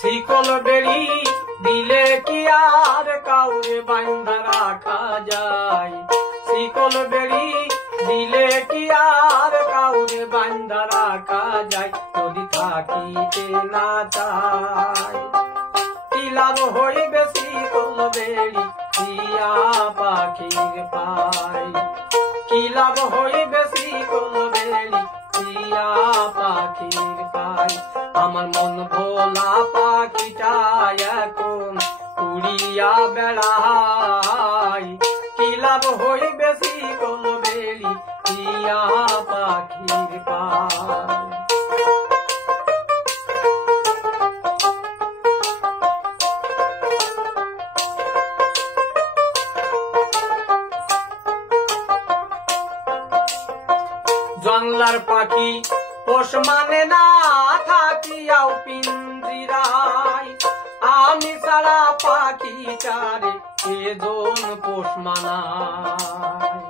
শিকল বেড়ি দিলে কি আর কাউরে বান্ধা রাখা যায়? শিকল বেড়ি দিলে কি আর কাউরে বান্ধা রাখা যায়? যদি থাকিতে না চায় কি লাভ হইবে শিকল বেড়ি দিয়া পাখির পায়? কি লাভ হইবে শিকল বেড়ি দিয়া পাখির পায়? আমার মন ভোলা পাখিটা এখন উড়িয়া বেড়ায়। কি লাভ হইবে শিকল বেড়ি দিয়া পাখির পায়? জংলার পাখি পোষ মানে না থাকিয়াও পিঞ্জিরায়, আমি সারা পাখি চারে এজন পোষ মানায়।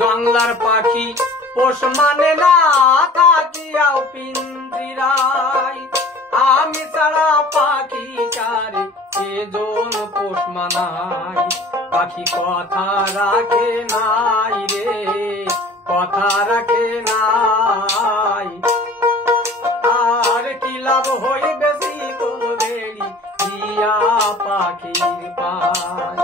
জংলার পাখি পোষ মানে না থাকিয়াও পিঞ্জিরায়, আমি সারা পাখি চারে এজন পোষ মানায়। পাখি কথা রাখে নাই রে, কথা রাখে নাই। আর কি লাভ হইবে শিকল বেড়ি দিয়া পাখির পায়?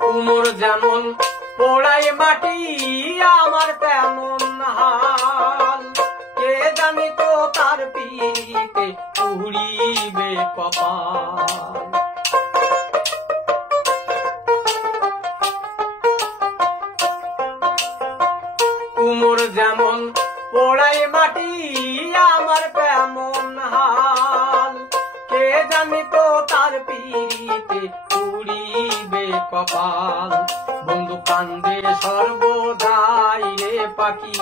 কুমোর যেমন পোড়াই মাটি আমার তেমন হাল, কে জানি তো তার পিড়িতে উড়িবে কপাল। কুমোর যেমন পোড়াই মাটি আমার তেমন হাল, কে জানি তো তার পিড়িতে উড়িবে কপাল। বন্ধু কান্দে সর্বদাই রে পাখি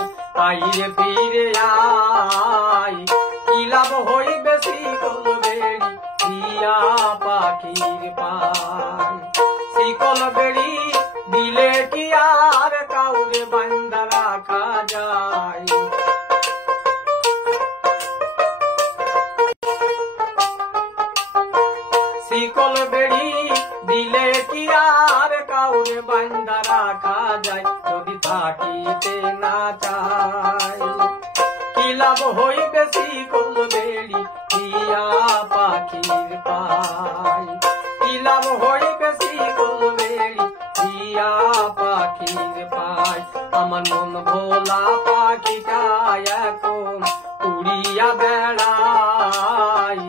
আইরে ফিরে আয়। কি লাভ হইবে শিকল বেড়ি দিয়া পাখির পায়? শিকল বেড়ি দিলে কি আর কাউরে বান্ধা রাখা যায়? শিকল বেড়ি দিলে কি আর কাউরে বান্ধা রাখা যায়? যদি থাকিতে না চায় কি লাভ হইবে শিকল বেড়ি দিয়া পাখির পায়? কি লাভ হইবে শিকল বেড়ি দিয়া পাখির পায়? আমার মন ভোলা পাখিটা এখন উড়িয়া বেড়ায়।